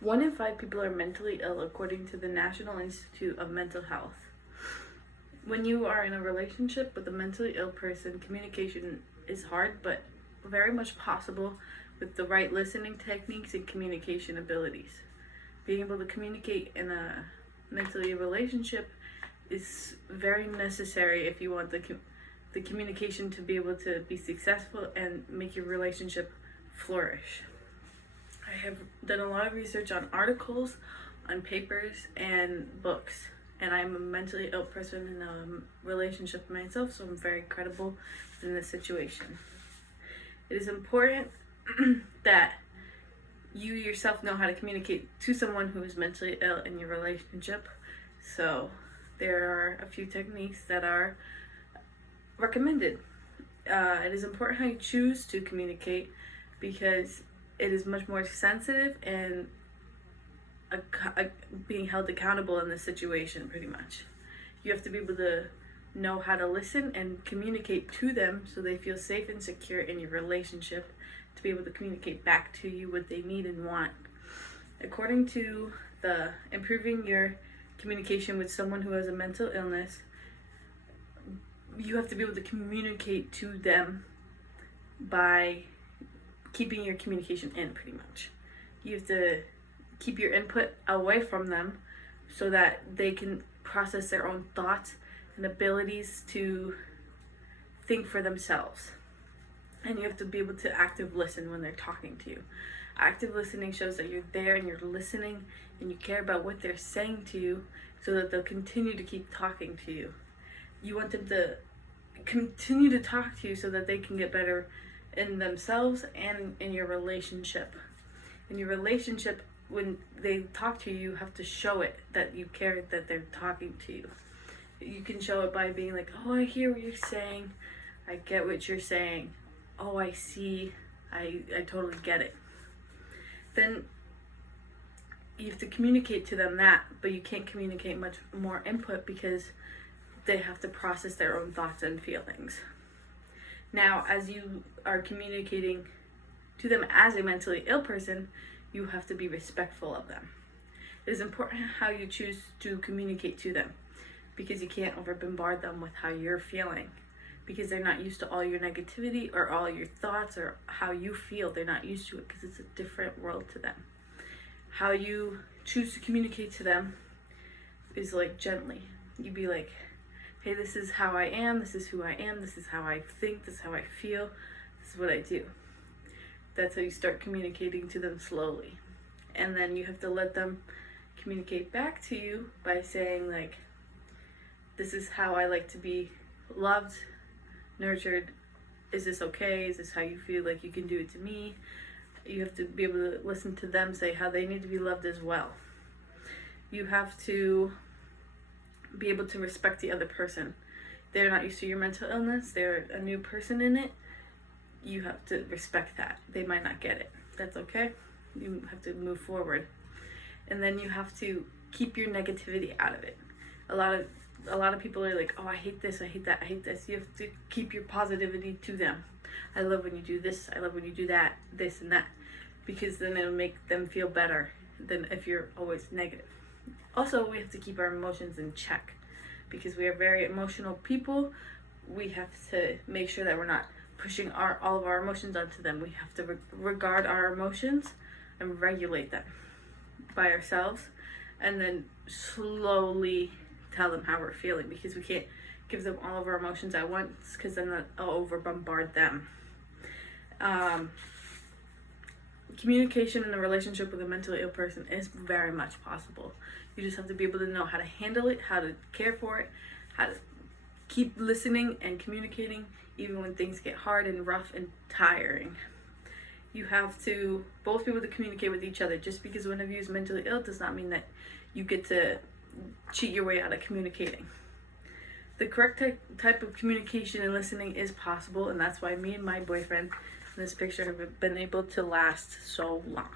1 in 5 people are mentally ill according to the National Institute of Mental Health. When you are in a relationship with a mentally ill person, communication is hard but very much possible with the right listening techniques and communication abilities. Being able to communicate in a mentally ill relationship is very necessary if you want the communication to be able to be successful and make your relationship flourish. I have done a lot of research on articles, on papers, and books, and I'm a mentally ill person in a relationship myself, so I'm very credible in this situation. It is important that you yourself know how to communicate to someone who is mentally ill in your relationship. So there are a few techniques that are recommended. It is important how you choose to communicate because it is much more sensitive and being held accountable in this situation, pretty much. You have to be able to know how to listen and communicate to them so they feel safe and secure in your relationship, to be able to communicate back to you what they need and want. According to the Improving Your Communication with Someone Who Has a Mental Illness, you have to be able to communicate to them by keeping your communication in, pretty much. You have to keep your input away from them so that they can process their own thoughts and abilities to think for themselves. And you have to be able to active listen when they're talking to you. Active listening shows that you're there and you're listening and you care about what they're saying to you so that they'll continue to keep talking to you. You want them to continue to talk to you so that they can get better in themselves and in your relationship. In your relationship, when they talk to you, you have to show it that you care that they're talking to you. You can show it by being like, oh, I hear what you're saying. I get what you're saying. Oh, I see. I totally get it. Then you have to communicate to them that, but you can't communicate much more input because they have to process their own thoughts and feelings. Now, as you are communicating to them as a mentally ill person, you have to be respectful of them. It is important how you choose to communicate to them because you can't over bombard them with how you're feeling because they're not used to all your negativity or all your thoughts or how you feel. They're not used to it because it's a different world to them. How you choose to communicate to them is like gently. You'd be like, hey, this is how I am, this is who I am, this is how I think, this is how I feel, this is what I do. That's how you start communicating to them slowly. And then you have to let them communicate back to you by saying like, this is how I like to be loved, nurtured. Is this okay? Is this how you feel like you can do it to me? You have to be able to listen to them say how they need to be loved as well. You have to be able to respect the other person. They're not used to your mental illness. They're a new person in it. You have to respect that. They might not get it. That's okay. You have to move forward. And then you have to keep your negativity out of it. A lot of people are like, oh, I hate this, I hate that, I hate this. You have to keep your positivity to them. I love when you do this, I love when you do that, this and that. Because then it'll make them feel better than if you're always negative. Also, we have to keep our emotions in check because we are very emotional people. We have to make sure that we're not pushing all of our emotions onto them. We have to regard our emotions and regulate them by ourselves and then slowly tell them how we're feeling because we can't give them all of our emotions at once because then that'll over bombard them. Communication in a relationship with a mentally ill person is very much possible. You just have to be able to know how to handle it, how to care for it, how to keep listening and communicating even when things get hard and rough and tiring. You have to both be able to communicate with each other. Just because one of you is mentally ill does not mean that you get to cheat your way out of communicating. The correct type of communication and listening is possible, and that's why me and my boyfriend in this picture have been able to last so long.